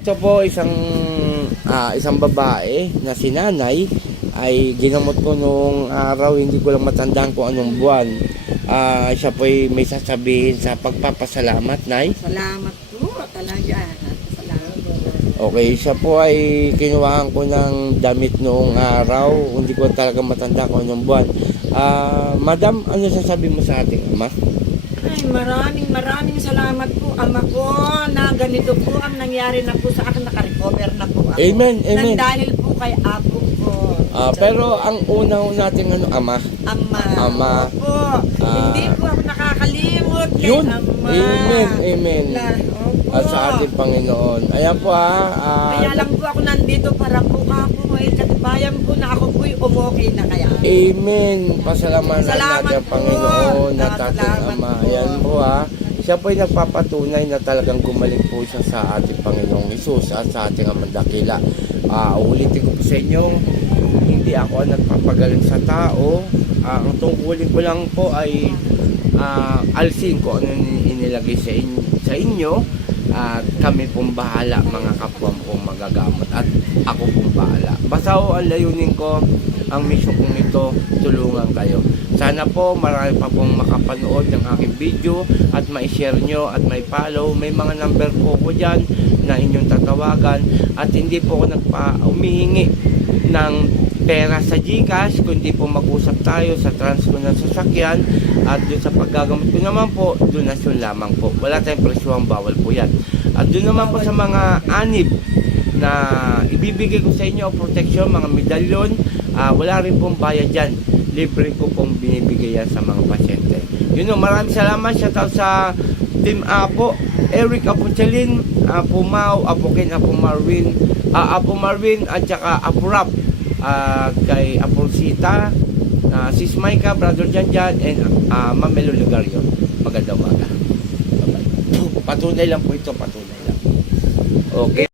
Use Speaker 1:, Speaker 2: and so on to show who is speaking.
Speaker 1: Ito po isang ah, isang babae na si nanay ay ginamot ko nung araw, hindi ko lang matandaan kung anong buwan. Ah, siya po ay may sasabihin sa pagpapasalamat, Nay.
Speaker 2: Salamat po talaga. Salamat po.
Speaker 1: Okay, siya po ay kinuhaan ko ng damit noong araw. Hindi ko talaga matanda kung anong buwan. Ah, madam, ano sasabi mo sa ating ama?
Speaker 2: Ay, maraming maraming salamat po ama ko na ganito po ang nangyari na po sa akin. Nakarecover na po ako.
Speaker 1: Amen, amen.
Speaker 2: Nang dahil po kay apo ko.
Speaker 1: Ah, pero ang una natin ano, ama.
Speaker 2: Ama.
Speaker 1: Ama.
Speaker 2: Opo.
Speaker 1: Ah.
Speaker 2: Hindi po ako nakakalimot kay
Speaker 1: Yun.
Speaker 2: ama.
Speaker 1: Amen, amen.
Speaker 2: Na, opo.
Speaker 1: At sa ating Panginoon. Ayan po ah. ah,
Speaker 2: Kaya lang po ako nandito para po may katibayan po na ako po'y umokay na kaya.
Speaker 1: Amen. Pasalamatan
Speaker 2: Salamat
Speaker 1: natin ang. Panginoon at ating Ama.
Speaker 2: po.
Speaker 1: Ayan po ha. Siya po ay nagpapatunay na talagang gumaling po siya sa ating Panginoong Isus at sa ating Amang Dakila. Ah, ulitin ko po sa inyo, hindi ako ang nagpapagaling sa tao. Ah, ang tungkulin ko lang po ay ah, alsin ko ano inilagay sa inyo, sa inyo at kami pong bahala mga kapwa pong magagamot at ako pong bahala. Basta ho ang layunin ko, ang mission kong ito, tulungan kayo. Sana po marami pa pong makapanood ng aking video at ma-share nyo at may follow. May mga number po ko dyan na inyong tatawagan at hindi po ako nagpa umihingi ng pera sa Gcash kundi po mag-usap tayo sa transfer ng sasakyan at doon sa paggagamit ko naman po donasyon lamang po. Wala tayong presyuhan bawal po yan. At doon naman po sa mga anib na ibibigay ko sa inyo protection mga medalyon ah, wala rin pong bayad dyan. Libre ko pong binibigay yan sa mga pasyente. Yun o maraming salamat. Shout out sa Team Apo Eric Apuchalin Apo Mau Apo Ken Apo Marvin ah, Apo Marvin at saka Apo Rap. Ah, kay Apo Sita uh, Sis Maika, Brother Janjan and uh, Ma'am Melo Lugario. Magandang umaga. Patunay lang po ito patunay lang. Okay